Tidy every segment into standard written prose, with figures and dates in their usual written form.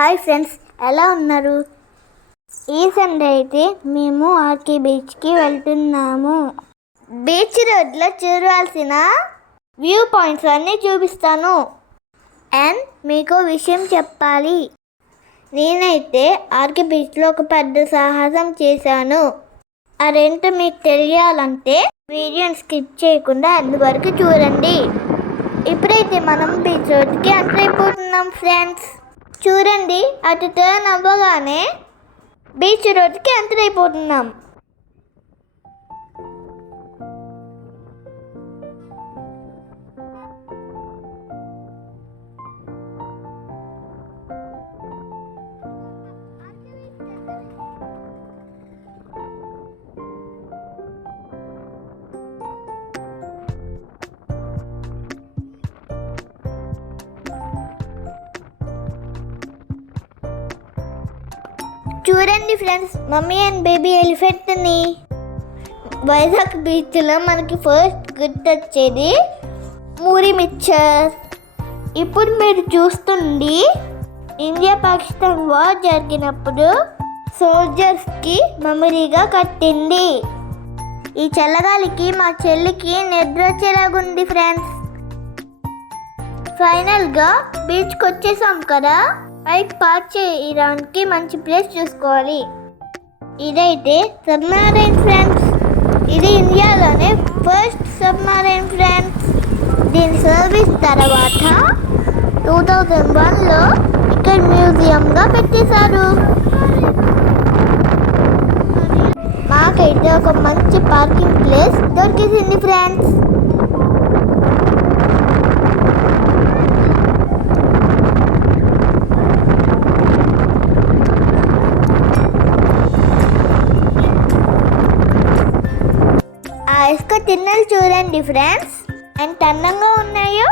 Hi friends, ఎలా ఉన్నారు? ఈ సండే అయితే మేము ఆర్కే బీచ్కి వెళ్తున్నాము. బీచ్ రోడ్లో చూడాల్సిన వ్యూ పాయింట్స్ అన్నీ చూపిస్తాను. అండ్ మీకు విషయం చెప్పాలి, నేనైతే ఆర్కే బీచ్లో ఒక పెద్ద సాహసం చేశాను. అదేంటో మీకు తెలియాలంటే వీడియోని స్కిప్ చేయకుండా అంతవరకు చూడండి. ఇప్పుడైతే మనం బీచ్ రోడ్కి ఎంటర్ అయిపోతున్నాం ఫ్రెండ్స్. చూడండి, అటు టర్న్ అవ్వగానే బీచ్ రోడ్కి ఎంటర్ అయిపోతున్నాం. చూడండి ఫ్రెండ్స్, మమ్మీ అండ్ బేబీ ఎలిఫెంట్ని. వైజాగ్ బీచ్లో మనకి ఫస్ట్ గుర్తొచ్చేది మూరి మిక్చర్. ఇప్పుడు మీరు చూస్తుంది ఇండియా పాకిస్తాన్ వార్ జరిగినప్పుడు సోల్జర్స్కి మెమరీగా కట్టింది. ఈ చల్లగాలికి మా చెల్లికి నిద్ర వచ్చేలాగుంది ఫ్రెండ్స్. ఫైనల్గా బీచ్కి వచ్చేసాం కదా, బైక్ పార్క్ చేయడానికి మంచి ప్లేస్ చూసుకోవాలి. ఇదైతే సబ్మరైన్ ఫ్రెండ్స్. ఇది ఇండియాలోనే ఫస్ట్ సబ్మరైన్ ఫ్రెండ్స్. దీని సర్వీస్ తర్వాత 2001లో ఇక్కడ మ్యూజియంగా పెట్టేశారు. మాకైతే ఒక మంచి పార్కింగ్ ప్లేస్ దొరికింది ఫ్రెండ్స్. ఇసుక తిన్నలు చూడండి ఫ్రెండ్స్, ఎంత అందంగా ఉన్నాయో.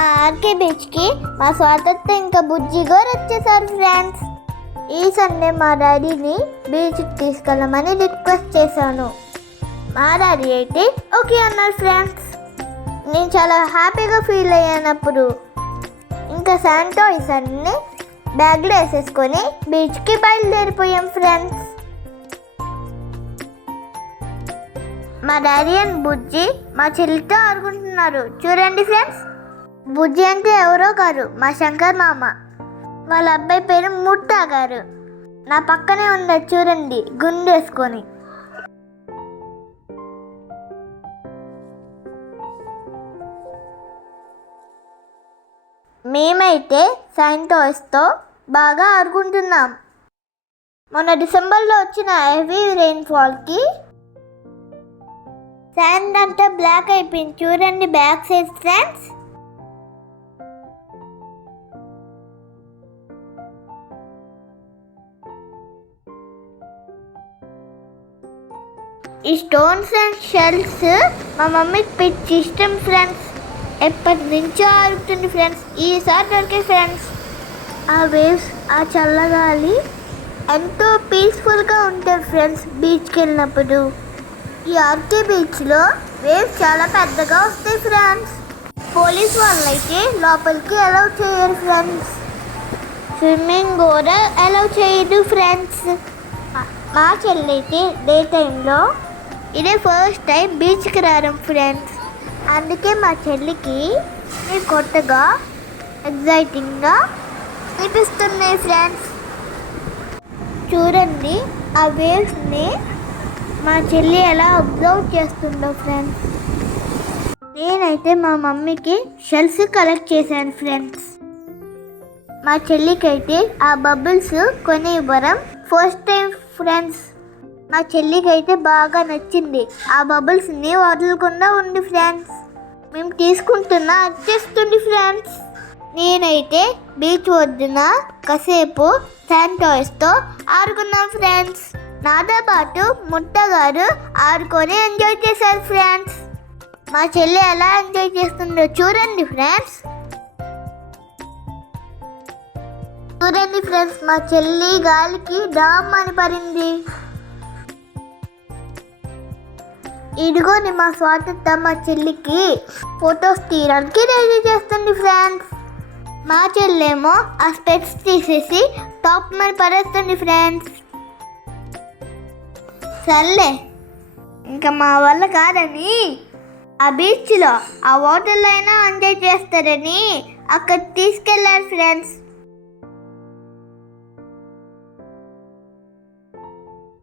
ఆ ఆర్కే బీచ్కి మా స్వాతంత్ర ఇంకా బుజ్జిగోరు వచ్చేసారు ఫ్రెండ్స్. ఈ సండే మా డాడీని బీచ్కి తీసుకెళ్ళమని రిక్వెస్ట్ చేశాను. మా డాడీ అయితే ఓకే అన్నారు ఫ్రెండ్స్. నేను చాలా హ్యాపీగా ఫీల్ అయ్యానప్పుడు. ఇంకా శాంటోయిస్ అన్ని బ్యాగ్లో వేసేసుకొని బీచ్కి బయలుదేరిపోయాం ఫ్రెండ్స్. మా డాడీ అండ్ బుజ్జి మా చెల్లితో ఆడుకుంటున్నారు. చూడండి ఫ్రెండ్స్, బుజ్జి అంటే ఎవరో గారు, మా శంకర్ మామ. వాళ్ళ అబ్బాయి పేరు ముట్టా గారు. నా పక్కనే ఉన్నారు చూడండి, గుండేసుకొని. మేమైతే శాంటోయిస్తో బాగా ఆడుకుంటున్నాం. మొన్న డిసెంబర్లో వచ్చిన హెవీ రెయిన్ఫాల్కి శాండ్ అంతా బ్లాక్ అయిపోయింది. చూడండి బ్యాక్ సైడ్ ఫ్రెండ్స్. ఈ స్టోన్స్ అండ్ షెల్స్ మా మమ్మీకి పిచ్చి ఇష్టం ఫ్రెండ్స్. ఎప్పటి నుంచో ఆడుతుంది ఫ్రెండ్స్. ఈసారి దొరికే ఫ్రెండ్స్. ఆ వేవ్స్, ఆ చల్లగాలి ఎంతో పీస్ఫుల్గా ఉంటుంది ఫ్రెండ్స్ బీచ్కి వెళ్ళినప్పుడు. ఈ ఆర్కే బీచ్లో వేవ్స్ చాలా పెద్దగా వస్తాయి ఫ్రెండ్స్. పోలీస్ వాళ్ళు అయితే లోపలికి అలౌ చేయరు ఫ్రెండ్స్. స్విమ్మింగ్ కూడా అలౌ చేయదు ఫ్రెండ్స్. మా చెల్లి అయితే డే టైంలో ఇదే ఫస్ట్ టైం బీచ్కి రావడం ఫ్రెండ్స్. అందుకే మా చెల్లికి కొత్తగా ఎగ్జైటింగ్గా అనిపిస్తున్నాయి ఫ్రెండ్స్. చూడండి ఆ వేవ్స్ని మా చెల్లి ఎలా అబ్జర్వ్ చేస్తుందో ఫ్రెండ్స్. నేనైతే మా మమ్మీకి షెల్స్ కలెక్ట్ చేశాను ఫ్రెండ్స్. మా చెల్లికి అయితే ఆ బబుల్స్ కొని ఇవ్వడం ఫస్ట్ టైం ఫ్రెండ్స్. మా చెల్లికి అయితే బాగా నచ్చింది. ఆ బబుల్స్ని వదలకుండా ఉంది ఫ్రెండ్స్. మేము తీసుకుంటున్నా వచ్చేస్తుంది ఫ్రెండ్స్. నేనైతే బీచ్ వద్దున కాసేపు శాంటోయిస్తో ఆడుకున్నాం ఫ్రెండ్స్. నాతో పాటు ముట్టగారు ఆడుకొని ఎంజాయ్ చేశారు ఫ్రెండ్స్. మా చెల్లి ఎలా ఎంజాయ్ చేస్తుందో చూడండి ఫ్రెండ్స్. చూడండి ఫ్రెండ్స్, మా చెల్లి గాలికి డామ్ అని పడింది. ఇదిగోని మా స్వాతంత్ర మా చెల్లికి ఫొటోస్ తీయడానికి రెడీ చేస్తుంది ఫ్రెండ్స్. మా చెల్లేమో ఆ స్పెక్స్ తీసేసి టాప్ మీద పడేస్తుంది ఫ్రెండ్స్. సర్లే ఇంకా మా వల్ల కాదని ఆ బీచ్లో ఆ వాటర్లో అయినా ఎంజాయ్ చేస్తారని అక్కడ తీసుకెళ్ళారు ఫ్రెండ్స్.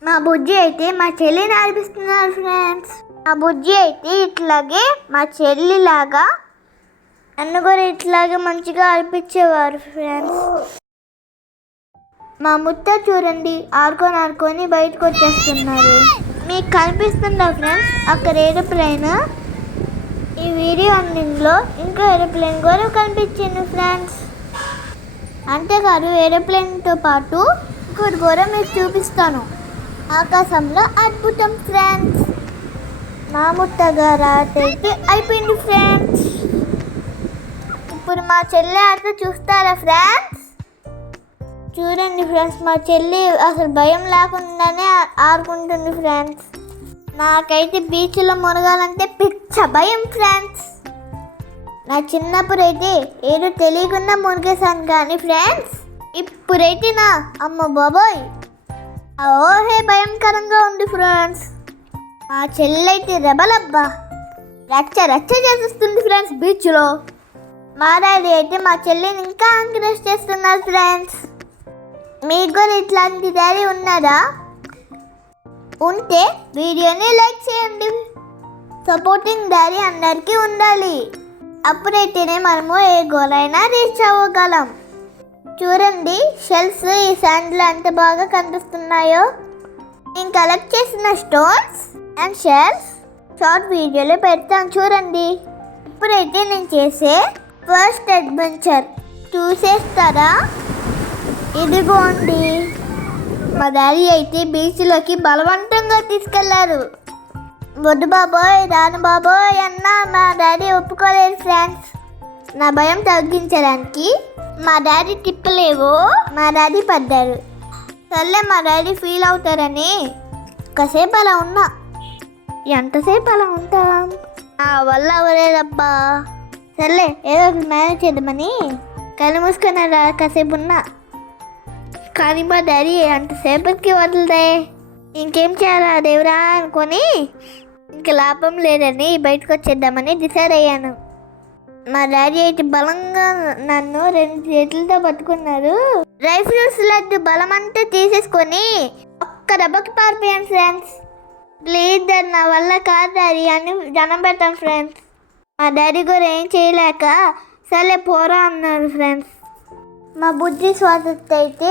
మా బుజ్జి అయితే మా చెల్లిని ఆడిపిస్తున్నారు ఫ్రెండ్స్. మా బుజ్జి అయితే ఇట్లాగే మా చెల్లిలాగా నన్ను కూడా ఇట్లాగే మంచిగా ఆడిపించేవారు ఫ్రెండ్స్. మా ముత్త చూడండి ఆడుకొని బయటకు వచ్చేస్తున్నారు. మీకు కనిపిస్తుందా ఫ్రెండ్స్ అక్కడ ఏరోప్లేన్? ఈ వీడియో ఎండింగ్లో ఇంకో ఏరోప్లేన్ కూడా కనిపించింది ఫ్రెండ్స్. అంతేకాదు ఏరోప్లేన్తో పాటు ఇంకోటి కూడా మీకు చూపిస్తాను. ఆకాశంలో అద్భుతం ఫ్రెండ్స్. మా ముత్తగారు ఆట అయితే అయిపోయింది ఫ్రెండ్స్. ఇప్పుడు మా చెల్లి ఆట చూస్తారా ఫ్రెండ్స్? చూడండి ఫ్రెండ్స్, మా చెల్లి అసలు భయం లేకుండానే ఆడుకుంటుంది ఫ్రెండ్స్. నాకైతే బీచ్లో మునగాలంటే పిచ్చ భయం ఫ్రెండ్స్. నా చిన్నప్పుడు అయితే ఏదో తెలియకుండా మునిగేశాను కానీ ఫ్రెండ్స్, ఇప్పుడైతే నా అమ్మ బాబోయ్ ఓహే భయంకరంగా ఉంది ఫ్రెండ్స్. మా చెల్లి అయితే రెబలబ్బా రచ్చ చేసేస్తుంది ఫ్రెండ్స్ బీచ్లో. మా డాడీ అయితే మా చెల్లిని ఇంకా ఎంకరేజ్ చేస్తున్నారు ఫ్రెండ్స్. మీకు కూడా ఇట్లాంటి డాడీ ఉన్నారా? ఉంటే వీడియోని లైక్ చేయండి. సపోర్టింగ్ డాడీ అందరికీ ఉండాలి. అప్పుడైతేనే మనము ఏ గోల్ అయినా రీచ్ అవ్వగలం. చూడండి షెల్స్ ఈ శాండ్లో ఎంత బాగా కనిపిస్తున్నాయో. నేను కలెక్ట్ చేసిన స్టోన్స్ అండ్ షెల్స్ షార్ట్ వీడియోలో పెడతాను చూడండి. ఇప్పుడైతే నేను చేసే ఫస్ట్ అడ్వెంచర్ చూసేస్తారా? ఇదిగోండి. మా డాడీ అయితే బీచ్లోకి బలవంతంగా తీసుకెళ్లారు. వద్దు బాబోయ్ రాను బాబోయ్ అన్నా మా డాడీ ఒప్పుకోలేదు ఫ్రెండ్స్. నా భయం తగ్గించడానికి మా డాడీ తిప్పలేవో మా డాడీ పడ్డారు. సర్లే మా డాడీ ఫీల్ అవుతారని కాసేపు అలా ఉన్నా. ఎంతసేపు అలా ఉంటాం? నా వల్ల అవ్వలేదబ్బా. సర్లే ఏదో ఒకటి మేనేజ్ చేద్దామని కళ్ళు మూసుకొని కాసేపు ఉన్నా. కానీ మా డాడీ అంతసేపటికి వదలదే. ఇంకేం చేయాలా దేవురా అనుకొని ఇంక లాభం లేదని బయటకు వచ్చేద్దామని డిసైడ్ అయ్యాను. మా డాడీ అయితే బలంగా నన్ను 2 చేతులతో పట్టుకున్నారు. డ్రై ఫ్రూట్స్ లడ్డు బలమంతా తీసేసుకొని ఒక్క దెబ్బకి పారిపోయాను ఫ్రెండ్స్. ప్లీజ్ డాడీ నా వల్ల కాదు డాడీ అని జనం పెడతాను ఫ్రెండ్స్. మా డాడీ కూడా ఏం చేయలేక సరే పోరా అన్నారు ఫ్రెండ్స్. మా బుజ్జి స్వాతంత్ర అయితే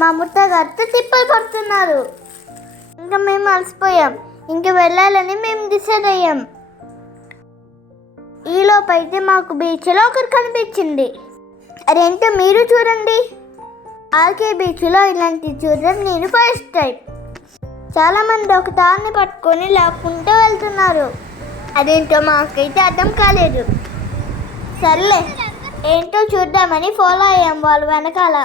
మా ముత్తగారితో తిప్పలు పడుతున్నారు. ఇంకా మేము అలసిపోయాం. ఇంక వెళ్ళాలని మేము డిసైడ్ అయ్యాం. ఈలోపు అయితే మాకు బీచ్లో ఒకరు కనిపించింది. అదేంటో మీరు చూడండి. ఆర్కే బీచ్లో ఇలాంటి చూడడం నేను ఫస్ట్ టైం. చాలామంది ఒక తాన్ని పట్టుకొని లాక్కుంటూ వెళ్తున్నారు. అదేంటో మాకైతే అర్థం కాలేదు. సర్లే ఏంటో చూద్దామని ఫాలో అయ్యాం వాళ్ళ వెనకాల.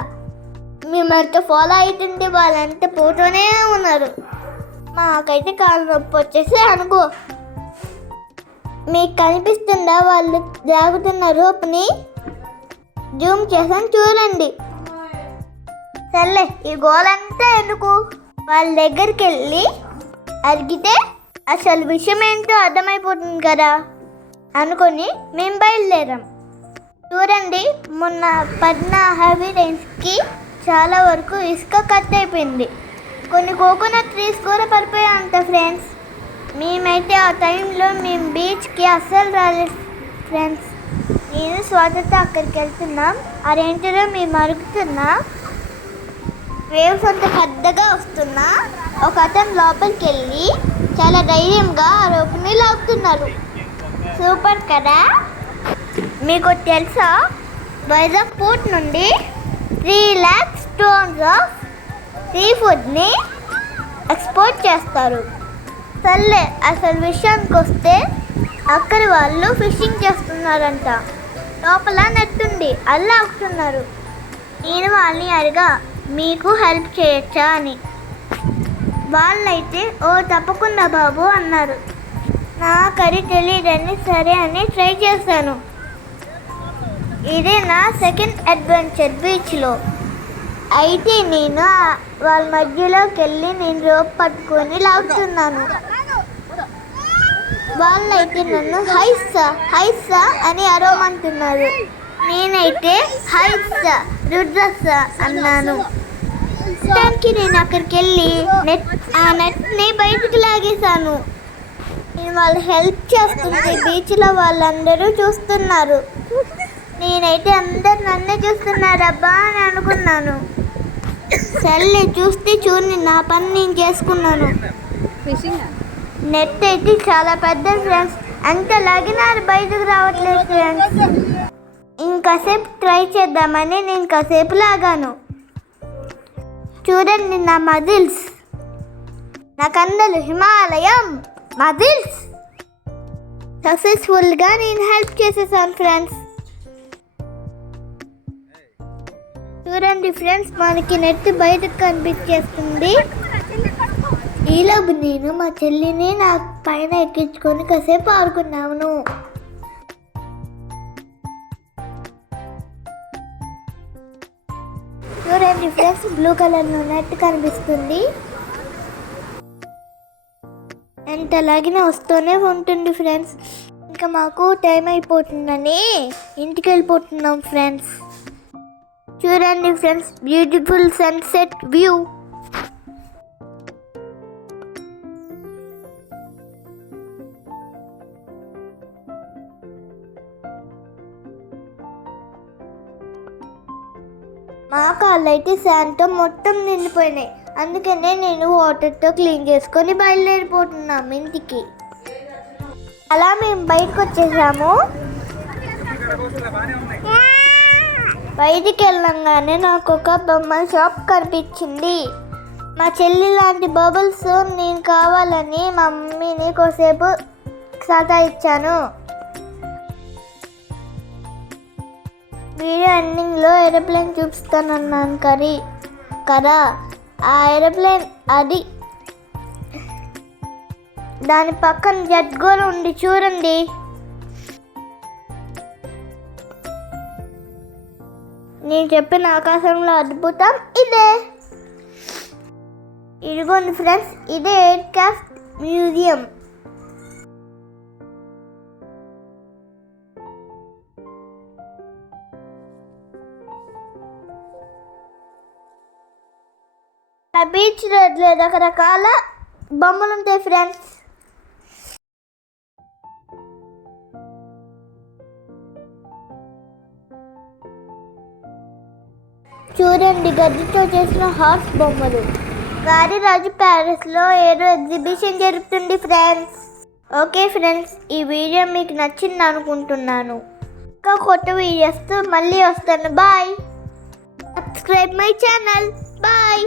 మేమంతా ఫాలో అవుతుంటే వాళ్ళంతా పోతూనే ఉన్నారు. మాకైతే కాళ్ళు నొప్పి వచ్చేసి అనుకో. మీకు కనిపిస్తుందా వాళ్ళు జాగుతున్న రోప్ని? జూమ్ చేసాను చూడండి. సర్లే ఈ గోలంతా ఎందుకు, వాళ్ళ దగ్గరికి వెళ్ళి అడిగితే అసలు విషయం ఏంటో అర్థమైపోతుంది కదా అనుకొని మేము బయలుదేరాం. చూడండి మొన్న పడిన హెవీ రైన్స్కి చాలా వరకు ఇసుక కట్ అయిపోయింది. కొన్ని కోకోనట్ ట్రీస్ కూడా పడిపోయాయంట ఫ్రెండ్స్. మేమైతే ఆ టైంలో మేము బీచ్కి అస్సలు రాలేదు ఫ్రెండ్స్. నేను స్వాతంత్ర అక్కడికి వెళ్తున్నాం. అదేంటిలో మేము అడుగుతున్నా. వేవ్స్ అంత పెద్దగా వస్తున్నా ఒక అతను లోపలికి వెళ్ళి చాలా ధైర్యంగా ఆ రోపుని లాగుతున్నారు. సూపర్ కదా. మీకు తెలుసా వైజాగ్ పోర్ట్ నుండి 3 lakhs tons ఆఫ్ సీ ఫుడ్ని ఎక్స్పోర్ట్ చేస్తారు. సర్లే అసలు విషయానికి వస్తే అక్కడి వాళ్ళు ఫిషింగ్ చేస్తున్నారంట. లోపల నెట్టుంది అలా ఆగుతున్నారు. నేను వాళ్ళని అడిగా మీకు హెల్ప్ చేయొచ్చా అని. వాళ్ళైతే ఓ తప్పకుండా బాబు అన్నారు. నాకది తెలియదని సరే అని ట్రై చేశాను. ఇదే నా సెకండ్ అడ్వెంచర్ బీచ్లో. అయితే నేను వాళ్ళ మధ్యలోకి వెళ్ళి నేను రోప్ పట్టుకొని లాగుతున్నాను. వాళ్ళైతే నన్ను హైసా హైసా అని అరవమంటున్నారు. నేనైతే హైసా రుద్రసా అన్నాను. దానికి నేను అక్కడికి వెళ్ళి నెట్ని బయటకు లాగేశాను. నేను వాళ్ళు హెల్ప్ చేస్తుంటే బీచ్లో వాళ్ళందరూ చూస్తున్నారు. నేనైతే అందరు నన్నే చూస్తున్నారు అబ్బా అని అనుకున్నాను. సర్లే చూస్తే చూడండి, నా పని నేను చేసుకున్నాను. నెట్ అయితే చాలా పెద్ద ఫ్రెండ్స్, అంత లాగినారు బయటకు రావట్లేదు ఫ్రెండ్స్. ఇంకాసేపు ట్రై చేద్దామని నేను కాసేపు లాగాను. చూడండి నా మజిల్స్, నా కండలు హిమాలయం మజిల్స్. సక్సెస్ఫుల్గా నేను హెల్ప్ చేసేసాను ఫ్రెండ్స్. చూడండి ఫ్రెండ్స్, మనకి నెట్ బయటకు కనిపించేస్తుంది. ఈలోపు నేను మా చెల్లిని నా పైన ఎక్కించుకొని కాసేపు ఆడుకున్నాను. చూడండి ఫ్రెండ్స్, బ్లూ కలర్లో నెట్ కనిపిస్తుంది. ఎంత లాగినా వస్తూనే ఉంటుంది ఫ్రెండ్స్. ఇంకా మాకు టైం అయిపోతుందని ఇంటికి వెళ్ళిపోతున్నాం ఫ్రెండ్స్. చూడండి ఫ్రెండ్స్, బ్యూటిఫుల్ సన్సెట్ వ్యూ. మా కాళ్ళు అయితే శాండ్తో మొత్తం నిండిపోయినాయి. అందుకనే నేను వాటర్తో క్లీన్ చేసుకొని బయలుదేరిపోతున్నాం ఇంటికి. అలా మేము బయటకు వచ్చేసాము. బయటికి వెళ్ళంగానే నాకు ఒక బొమ్మల షాప్ కనిపించింది. మా చెల్లి లాంటి బబుల్స్ నేను కావాలని మా మమ్మీని కోసేపు సతాయిచ్చాను. వీడియో ఎండింగ్లో ఏరోప్లేన్ చూపిస్తానన్నాను కదా, ఆ ఏరోప్లేన్ అది. దాని పక్కన జెట్ కూడా ఉంది చూడండి. నేను చెప్పిన ఆకాశంలో అద్భుతం ఇదే. ఇదిగోండి ఫ్రెండ్స్, ఇదే ఎయిర్ క్రాఫ్ట్ మ్యూజియం. బీచ్ రోడ్లో రకరకాల బొమ్మలు ఉంటాయి ఫ్రెండ్స్. చూడండి, గడ్డితో చేసిన హార్స్ బొమ్మలు. గారిరాజు ప్యారిస్లో ఏదో ఎగ్జిబిషన్ జరుగుతుంది ఫ్రెండ్స్. ఓకే ఫ్రెండ్స్, ఈ వీడియో మీకు నచ్చింది అనుకుంటున్నాను. ఇంకా కొత్త వీడియోస్తో మళ్ళీ వస్తాను. Bye. Subscribe my channel. Bye.